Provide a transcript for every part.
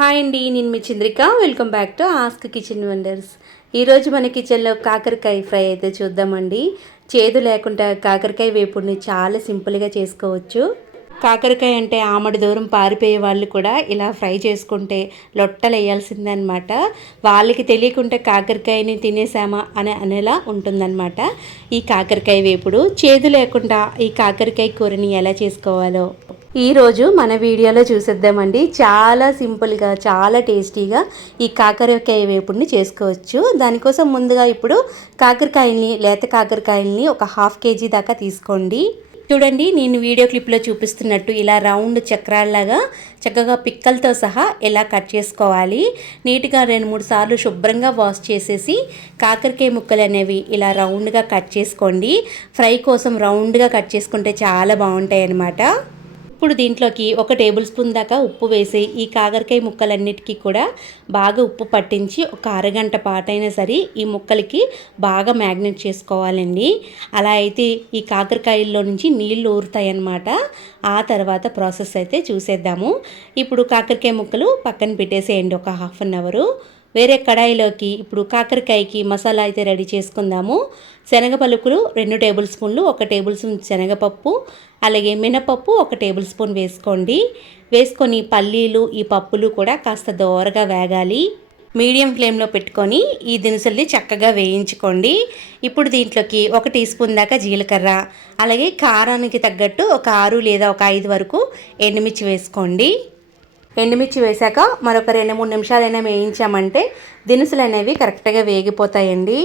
Hi అండి, నేను మీ Chandrika. Welcome back to ask kitchen wonders. ఈరోజు మన కిచెన్లో కాకరకాయ ఫ్రై అయితే చూద్దామండి. చేదు లేకుండా కాకరకాయ వేపుడిని చాలా సింపుల్గా చేసుకోవచ్చు. కాకరకాయ అంటే ఆమడి దూరం పారిపోయే వాళ్ళు కూడా ఇలా ఫ్రై చేసుకుంటే లొట్టలు వేయాల్సిందనమాట. వాళ్ళకి తెలియకుండా కాకరకాయని తినేసామా అని అనేలా ఉంటుందన్నమాట ఈ కాకరకాయ వేపుడు. చేదు లేకుండా ఈ కాకరకాయ కూరని ఎలా చేసుకోవాలో ఈరోజు మన వీడియోలో చూసేద్దామండి. చాలా సింపుల్గా చాలా టేస్టీగా ఈ కాకరకాయ వేపుడిని చేసుకోవచ్చు. దానికోసం ముందుగా ఇప్పుడు లేత కాకరకాయల్ని ఒక 1/2 kg దాకా తీసుకోండి. చూడండి, నేను వీడియో క్లిప్లో చూపిస్తున్నట్టు ఇలా రౌండ్ చక్రాల్లాగా చక్కగా పిక్కలతో సహా ఇలా కట్ చేసుకోవాలి. నీట్గా 2-3 సార్లు శుభ్రంగా వాష్ చేసేసి కాకరకాయ ముక్కలు అనేవి ఇలా రౌండ్గా కట్ చేసుకోండి. ఫ్రై కోసం రౌండ్గా కట్ చేసుకుంటే చాలా బాగుంటాయి అన్నమాట. ఇప్పుడు దీంట్లోకి 1 టేబుల్ స్పూన్ దాకా ఉప్పు వేసి ఈ కాకరకాయ ముక్కలన్నిటికీ కూడా బాగా ఉప్పు పట్టించి ఒక అరగంట పాటైనా సరే ఈ ముక్కలకి బాగా మ్యాగ్నెట్ చేసుకోవాలండి. అలా అయితే ఈ కాకరకాయల్లో నుంచి నీళ్లు ఊరుతాయి అన్నమాట. ఆ తర్వాత ప్రాసెస్ అయితే చూసేద్దాము. ఇప్పుడు కాకరకాయ ముక్కలు పక్కన పెట్టేసేయండి ఒక 1/2 అవర్. వేరే కడాయిలోకి ఇప్పుడు కాకరకాయకి మసాలా అయితే రెడీ చేసుకుందాము. శనగ పలుకులు 2 టేబుల్ స్పూన్లు, 1 టేబుల్ స్పూన్ శనగపప్పు, అలాగే మినపప్పు 1 టేబుల్ స్పూన్ వేసుకోండి. వేసుకొని పల్లీలు ఈ పప్పులు కూడా కాస్త దోరగా వేగాలి. మీడియం ఫ్లేమ్లో పెట్టుకొని ఈ దినుసుల్ని చక్కగా వేయించుకోండి. ఇప్పుడు దీంట్లోకి 1 టీ స్పూన్ దాకా జీలకర్ర, అలాగే కారానికి తగ్గట్టు ఒక 6 లేదా ఒక 5 వరకు ఎండుమిర్చి వేసుకోండి. ఎండుమిర్చి వేశాక మరొక 2-3 నిమిషాలైనా వేయించామంటే దినుసులు అనేవి కరెక్ట్గా వేగిపోతాయండి.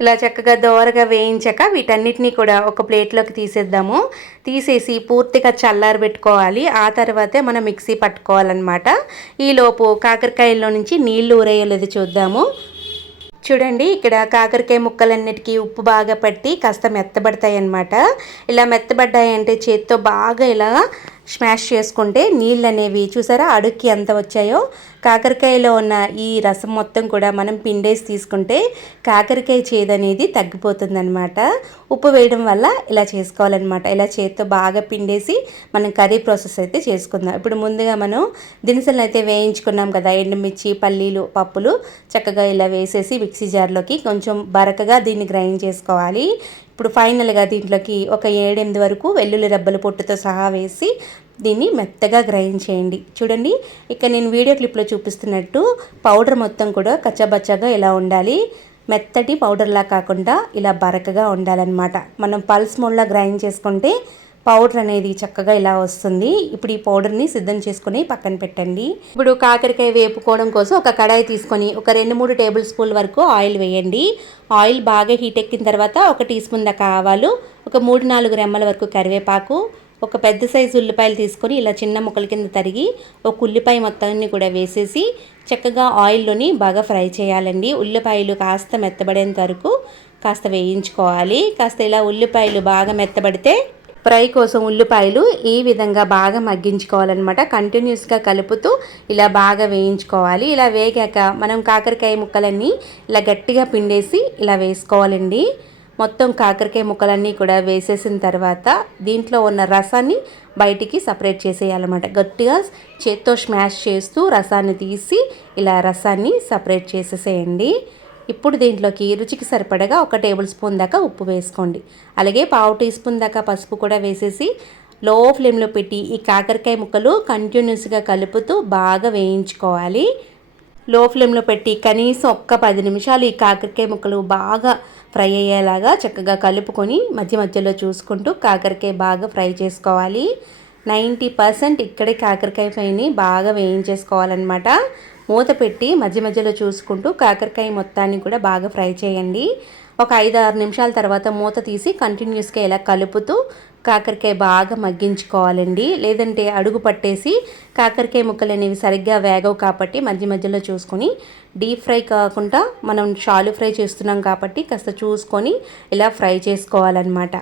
ఇలా చక్కగా దోరగా వేయించాక వీటన్నిటినీ కూడా ఒక ప్లేట్లోకి తీసేద్దాము. తీసేసి పూర్తిగా చల్లారబెట్టుకోవాలి. ఆ తర్వాతే మనం మిక్సీ పట్టుకోవాలన్నమాట. ఈలోపు కాకరకాయల్లో నుంచి నీళ్లు ఊరేయలేదు చూద్దాము. చూడండి, ఇక్కడ కాకరకాయ ముక్కలన్నిటికీ ఉప్పు బాగా పట్టి కాస్త మెత్తబడతాయి అన్నమాట. ఇలా మెత్తబడ్డాయి అంటే చేత్తో బాగా ఇలా స్మాష్ చేసుకుంటే నీళ్ళు అనేవి చూసారా అడుక్కి ఎంత వచ్చాయో. కాకరకాయలో ఉన్న ఈ రసం మొత్తం కూడా మనం పిండేసి తీసుకుంటే కాకరకాయ చేదు అనేది తగ్గిపోతుందన్నమాట. ఉప్పు వేయడం వల్ల ఇలా చేసుకోవాలన్నమాట. ఇలా చేత్తో బాగా పిండేసి మనం కర్రీ ప్రాసెస్ అయితే చేసుకుందాం. ఇప్పుడు ముందుగా మనం దినుసులను అయితే వేయించుకున్నాం కదా, ఎండుమిర్చి, పల్లీలు, పప్పులు చక్కగా ఇలా వేసేసి మిక్సీ జార్లోకి కొంచెం బరకగా దీన్ని గ్రైండ్ చేసుకోవాలి. ఇప్పుడు ఫైనల్గా దీంట్లోకి ఒక 7-8 వరకు వెల్లుల్లి రెబ్బలు పొట్టుతో సహా వేసి దీన్ని మెత్తగా గ్రైండ్ చేయండి. చూడండి, ఇక్కడ నేను వీడియో క్లిప్లో చూపిస్తున్నట్టు పౌడర్ మొత్తం కూడా కచ్చాబచ్చాగా ఇలా ఉండాలి. మెత్తటి పౌడర్లా కాకుండా ఇలా బరకగా ఉండాలన్నమాట. మనం పల్స్ మోడ్లా గ్రైండ్ చేసుకుంటే పౌడర్ అనేది చక్కగా ఇలా వస్తుంది. ఇప్పుడు ఈ పౌడర్ని సిద్ధం చేసుకుని పక్కన పెట్టండి. ఇప్పుడు కాకరకాయ వేపుకోవడం కోసం ఒక కడాయి తీసుకొని ఒక 2-3 టేబుల్ స్పూన్ల వరకు ఆయిల్ వేయండి. ఆయిల్ బాగా హీట్ ఎక్కిన తర్వాత 1 టీ స్పూన్ దాకా ఆవాలు, ఒక 3-4 రెమ్మల వరకు కరివేపాకు, ఒక పెద్ద సైజు ఉల్లిపాయలు తీసుకొని ఇలా చిన్న ముక్కల కింద తరిగి ఒక ఉల్లిపాయ మొత్తాన్ని కూడా వేసేసి చక్కగా ఆయిల్లోని బాగా ఫ్రై చేయాలండి. ఉల్లిపాయలు కాస్త మెత్తబడేంత వరకు కాస్త వేయించుకోవాలి. కాస్త ఇలా ఉల్లిపాయలు బాగా మెత్తబడితే ఫ్రై కోసం ఉల్లిపాయలు ఈ విధంగా బాగా మగ్గించుకోవాలన్నమాట. కంటిన్యూస్గా కలుపుతూ ఇలా బాగా వేయించుకోవాలి. ఇలా వేగాక మనం కాకరకాయ ముక్కలన్నీ ఇలా గట్టిగా పిండేసి ఇలా వేసుకోవాలండి. మొత్తం కాకరకాయ ముక్కలన్నీ కూడా వేసేసిన తర్వాత దీంట్లో ఉన్న రసాన్ని బయటికి సపరేట్ చేసేయాలన్నమాట. గట్టిగా చేత్తో స్మాష్ చేస్తూ రసాన్ని తీసి ఇలా రసాన్ని సపరేట్ చేసేసేయండి. ఇప్పుడు దీంట్లోకి రుచికి సరిపడగా 1 టేబుల్ స్పూన్ దాకా ఉప్పు వేసుకోండి. అలాగే 1/2 టీ స్పూన్ దాకా పసుపు కూడా వేసేసి లో ఫ్లేమ్లో పెట్టి ఈ కాకరకాయ ముక్కలు కంటిన్యూస్గా కలుపుతూ బాగా వేయించుకోవాలి. లో ఫ్లేమ్లో పెట్టి కనీసం 10 నిమిషాలు ఈ కాకరకాయ ముక్కలు బాగా ఫ్రై అయ్యేలాగా చక్కగా కలుపుకొని మధ్య మధ్యలో చూసుకుంటూ కాకరకాయ బాగా ఫ్రై చేసుకోవాలి. 90% ఇక్కడే కాకరకాయ ఫ్రైని బాగా వేయించేసుకోవాలన్నమాట. మూత పెట్టి మధ్య మధ్యలో చూసుకుంటూ కాకరకాయ మొత్తాన్ని కూడా బాగా ఫ్రై చేయండి. ఒక 5-6 నిమిషాల తర్వాత మూత తీసి కంటిన్యూస్గా ఇలా కలుపుతూ కాకరకాయ బాగా మగ్గించుకోవాలండి. లేదంటే అడుగు పట్టేసి కాకరకాయ ముక్కలు అనేవి సరిగ్గా వేగవు కాబట్టి మధ్య మధ్యలో చూసుకొని డీప్ ఫ్రై కాకుండా మనం షాలు ఫ్రై చేస్తున్నాం కాబట్టి కాస్త చూసుకొని ఇలా ఫ్రై చేసుకోవాలన్నమాట.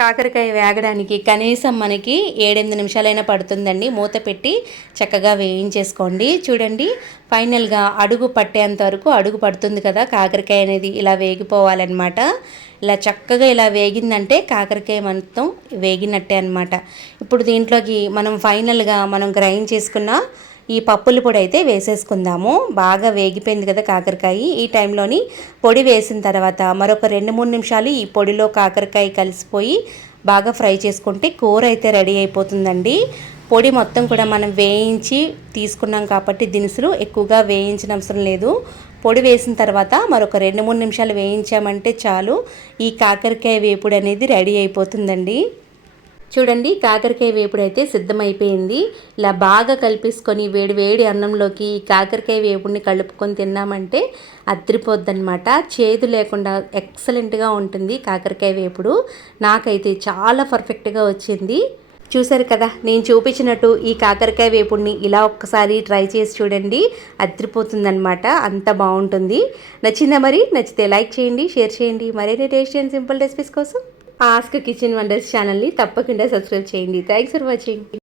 కాకరకాయ వేగడానికి కనీసం మనకి 7-8 నిమిషాలైనా పడుతుందండి. మూత పెట్టి చక్కగా వేయించేసుకోండి. చూడండి, ఫైనల్గా అడుగు పట్టేంత వరకు అడుగు పడుతుంది కదా కాకరకాయ అనేది, ఇలా వేగిపోవాలన్నమాట. ఇలా చక్కగా ఇలా వేగిందంటే కాకరకాయ మొత్తం వేగినట్టే అన్నమాట. ఇప్పుడు దీంట్లోకి మనం ఫైనల్గా గ్రైండ్ చేసుకున్న ఈ పప్పుల పొడి అయితే వేసేసుకుందాము. బాగా వేగిపోయింది కదా కాకరకాయ. ఈ టైంలోని పొడి వేసిన తర్వాత మరొక 2-3 నిమిషాలు ఈ పొడిలో కాకరకాయ కలిసిపోయి బాగా ఫ్రై చేసుకుంటే కూర అయితే రెడీ అయిపోతుందండి. పొడి మొత్తం కూడా మనం వేయించి తీసుకున్నాం కాబట్టి దినుసులు ఎక్కువగా వేయించిన అవసరం లేదు. పొడి వేసిన తర్వాత మరొక 2-3 నిమిషాలు వేయించామంటే చాలు, ఈ కాకరకాయ వేపుడు అనేది రెడీ అయిపోతుందండి. చూడండి, కాకరకాయ వేపుడు అయితే సిద్ధమైపోయింది. ఇలా బాగా కలిపేసుకొని వేడి వేడి అన్నంలోకి ఈ కాకరకాయ వేపుడిని కలుపుకొని తిన్నామంటే అదిరిపోద్దనమాట. చేదు లేకుండా ఎక్సలెంట్గా ఉంటుంది కాకరకాయ వేపుడు. నాకైతే చాలా పర్ఫెక్ట్గా వచ్చింది. చూసారు కదా, నేను చూపించినట్టు ఈ కాకరకాయ వేపుడిని ఇలా ఒక్కసారి ట్రై చేసి చూడండి, అదిరిపోతుందనమాట. అంత బాగుంటుంది. నచ్చిందా మరి? నచ్చితే లైక్ చేయండి, షేర్ చేయండి. మరిన్ని టేస్టీ అండ్ సింపుల్ రెసిపీస్ కోసం ఆస్క్ కిచెన్ వండర్స్ ఛానల్ని తప్పకుండా సబ్స్క్రైబ్ చేయండి. Thanks for watching.